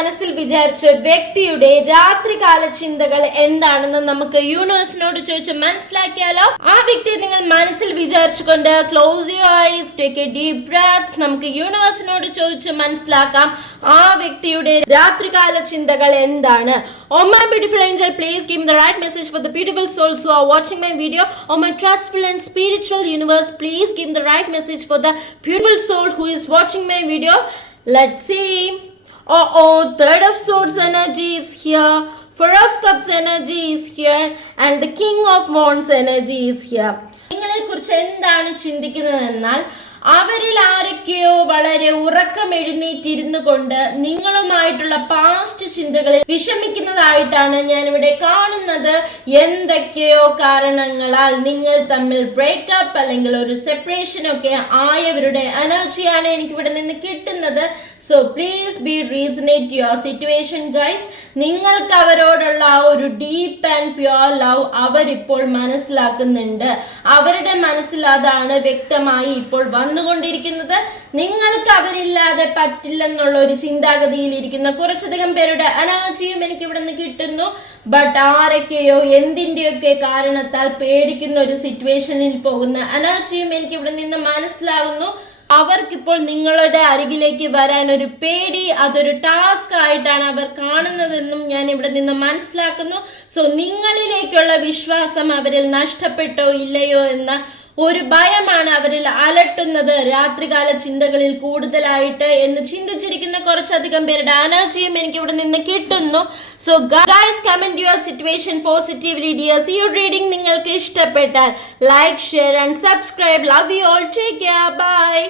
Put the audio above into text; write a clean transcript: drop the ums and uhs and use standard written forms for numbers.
മനസ്സിൽ വിചാരിച്ച വ്യക്തിയുടെ രാത്രികാല ചിന്തകൾ എന്താണെന്ന് നമുക്ക് യൂണിവേഴ്സിനോട് ചോദിച്ച് മനസ്സിലാക്കിയാലോ? ആ വ്യക്തിയെ നിങ്ങൾ മനസ്സിൽ വിചാരിച്ചുകൊണ്ട് close your eyes, take A deep breath. നമുക്ക് യൂണിവേഴ്സിനോട് ചോദിച്ച് മനസ്സിലാക്കാം ആ വ്യക്തിയുടെ രാത്രികാല ചിന്തകൾ എന്താണ്. Oh my beautiful angel, please give me the right message for the beautiful souls who are watching my video. Oh my trustful and spiritual universe, please give me the right message for the beautiful soul who is watching my video. Let's see. Third of swords energy is here, four of cups energy is here, and the king of wands energy is here. നിങ്ങളെ കുറിച്ച് എന്താണ് ചിന്തിക്കുന്നത് എന്നാൽ അവരിൽ ആരൊക്കെയോ വളരെ ഉറക്കം എഴുന്നേറ്റിരുന്നു കൊണ്ട് നിങ്ങളുമായിട്ടുള്ള പാസ്റ്റ് ചിന്തകളിൽ വിഷമിക്കുന്നതായിട്ടാണ് ഞാൻ ഇവിടെ കാണുന്നത്. എന്തൊക്കെയോ കാരണങ്ങളാൽ നിങ്ങൾ തമ്മിൽ ബ്രേക്കപ്പ് അല്ലെങ്കിൽ ഒരു സെപ്പറേഷൻ ഒക്കെ ആയവരുടെ എനർജിയാണ് എനിക്ക് ഇവിടെ നിന്ന് കിട്ടുന്നത്. So please be resonate your situation guys. നിങ്ങൾക്ക് അവരോടുള്ള ആ ഒരു ഡീപ്പ് ആൻഡ് പ്യുവർ ലവ് അവരിപ്പോൾ മനസ്സിലാക്കുന്നുണ്ട്. അവരുടെ മനസ്സിൽ അതാണ് വ്യക്തമായി ഇപ്പോൾ വന്നുകൊണ്ടിരിക്കുന്നത്. നിങ്ങൾക്ക് അവരില്ലാതെ പറ്റില്ലെന്നുള്ള ഒരു ചിന്താഗതിയിൽ ഇരിക്കുന്ന കുറച്ചധികം പേരുടെ എനർജിയും എനിക്ക് ഇവിടെ നിന്ന് കിട്ടുന്നു. ബട്ട് ആരൊക്കെയോ എന്തിൻ്റെയൊക്കെ കാരണത്താൽ പേടിക്കുന്ന ഒരു സിറ്റുവേഷനിൽ പോകുന്ന എനർജിയും എനിക്ക് ഇവിടെ നിന്ന് മനസ്സിലാകുന്നു. അവർക്കിപ്പോൾ നിങ്ങളുടെ അരികിലേക്ക് വരാൻ ഒരു പേടി, അതൊരു ടാസ്ക് ആയിട്ടാണ് അവർ കാണുന്നതെന്നും ഞാൻ ഇവിടെ നിന്ന് മനസ്സിലാക്കുന്നു. സോ നിങ്ങളിലേക്കുള്ള വിശ്വാസം അവരിൽ നഷ്ടപ്പെട്ടോ ഇല്ലയോ എന്ന ഒരു ഭയമാണ് അവരിൽ അലട്ടുന്നത് രാത്രികാല ചിന്തകളിൽ കൂടുതലായിട്ട് എന്ന് ചിന്തിച്ചിരിക്കുന്ന കുറച്ചധികം പേരുടെ എനർജിയും എനിക്ക് ഇവിടെ നിന്ന് കിട്ടുന്നു. So guys, comment your situation positively dears. ഈ റീഡിംഗ് നിങ്ങൾക്ക് ഇഷ്ടപ്പെട്ടാൽ like, share and subscribe. Love you all. Take care. By.